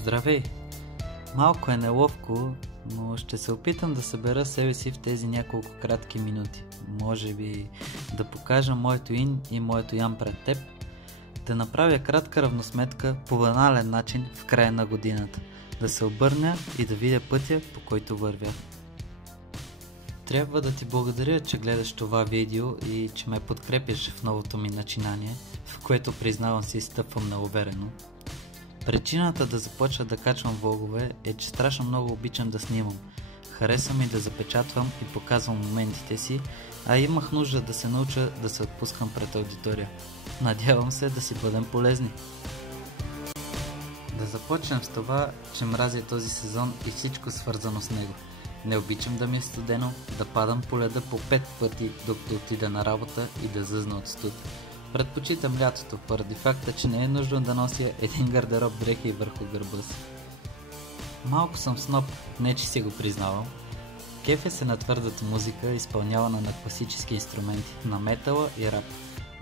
Здравей! Малко е неловко, но ще се опитам да събера себе си в тези няколко кратки минути. Може би да покажа моето ин и моето ян пред теб, да направя кратка равносметка по банален начин в края на годината, да се обърна и да видя пътя, по който вървя. Трябва да ти благодаря, че гледаш това видео и че ме подкрепяш в новото ми начинание, в което признавам си стъпвам неуверено. Причината да започна да качвам влогове е, че страшно много обичам да снимам. Хареса ми да запечатвам и показвам моментите си, а имах нужда да се науча да се отпускам пред аудитория. Надявам се да си бъдем полезни. Да започнем с това, че мразя този сезон и всичко свързано с него. Не обичам да ми е студено, да падам по леда по 5 пъти, докато отида на работа и да зъзна от студ. Предпочитам лятото, поради факта, че не е нужно да нося един гардероб дрехи върху гърба си. Малко съм сноп, не че си го признавам. Кефе се на твърдата музика, изпълнявана на класически инструменти, на метала и рап.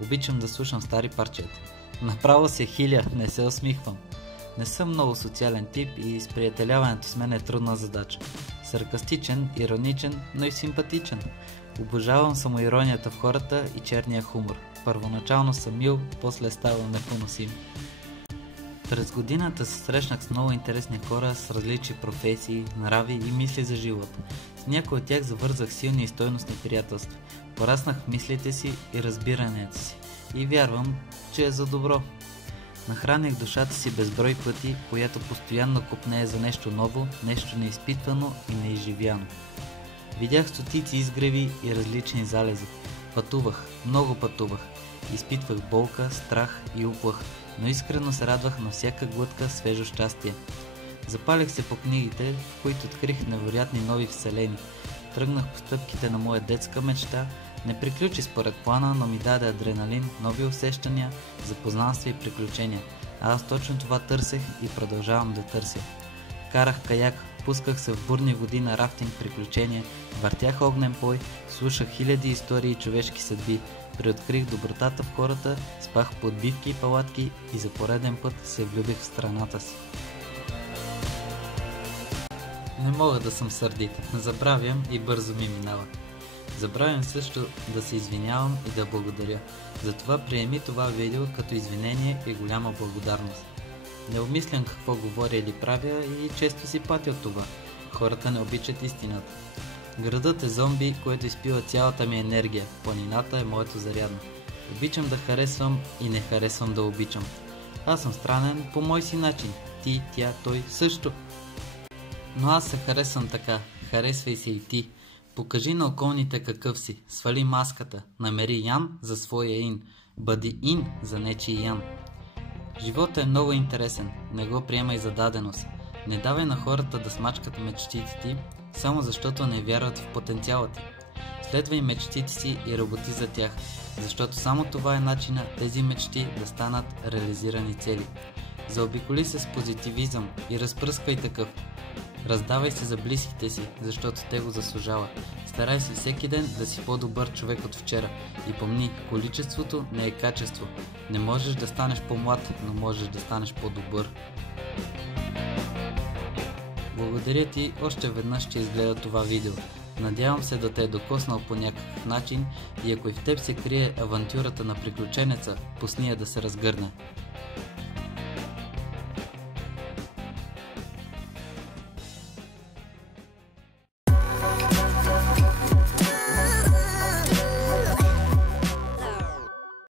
Обичам да слушам стари парчета. Направо се хиля, не се усмихвам. Не съм много социален тип и сприятеляването с мен е трудна задача. Саркастичен, ироничен, но и симпатичен. Обожавам самоиронията в хората и черния хумор. Първоначално съм мил, после ставам непоносим. През годината се срещнах с много интересни хора с различни професии, нрави и мисли за живота. С някои от тях завързах силни и стойностни приятелства. Пораснах в мислите си и разбиранията си. И вярвам, че е за добро. Нахраних душата си безброй пъти, която постоянно копнее за нещо ново, нещо неизпитвано и неизживяно. Видях стотици изгреви и различни залези. Пътувах, много пътувах. Изпитвах болка, страх и уплах, но искрено се радвах на всяка глътка свежо щастие. Запалих се по книгите, в които открих невероятни нови вселени. Тръгнах по стъпките на моя детска мечта. Не приключи според плана, но ми даде адреналин, нови усещания, запознанства и приключения. А аз точно това търсех и продължавам да търся. Карах каяк, пусках се в бурни води на рафтинг приключения, въртях огнен пой, слушах хиляди истории и човешки съдби, преоткрих добротата в хората, спах по отбивки и палатки и за пореден път се влюбих в страната си. Не мога да съм сърдит, забравям и бързо ми минава. Забравям също да се извинявам и да благодаря. Затова приеми това видео като извинение и голяма благодарност. Не обмислям какво говоря или правя и често си патя от това. Хората не обичат истината. Градът е зомби, което изпива цялата ми енергия. Планината е моето зарядно. Обичам да харесвам и не харесвам да обичам. Аз съм странен по мой си начин. Ти, тя, той също. Но аз се харесвам така. Харесвай се и ти. Покажи на околните какъв си. Свали маската. Намери ян за своя ин. Бъди ин за нечи ян. Животът е много интересен. Не го приемай за даденост. Не давай на хората да смачкат мечтите ти, само защото не вярват в потенциала ти. Следвай мечтите си и работи за тях, защото само това е начина тези мечти да станат реализирани цели. Заобиколи се с позитивизъм и разпръсквай такъв. Раздавай се за близките си, защото те го заслужават. Старай се всеки ден да си по-добър човек от вчера и помни, количеството не е качество. Не можеш да станеш по-млад, но можеш да станеш по-добър. Благодаря ти още веднъж, че изгледа това видео. Надявам се да те е докоснал по някакъв начин и ако и в теб се крие авантюрата на приключенеца, пусни я да се разгърне.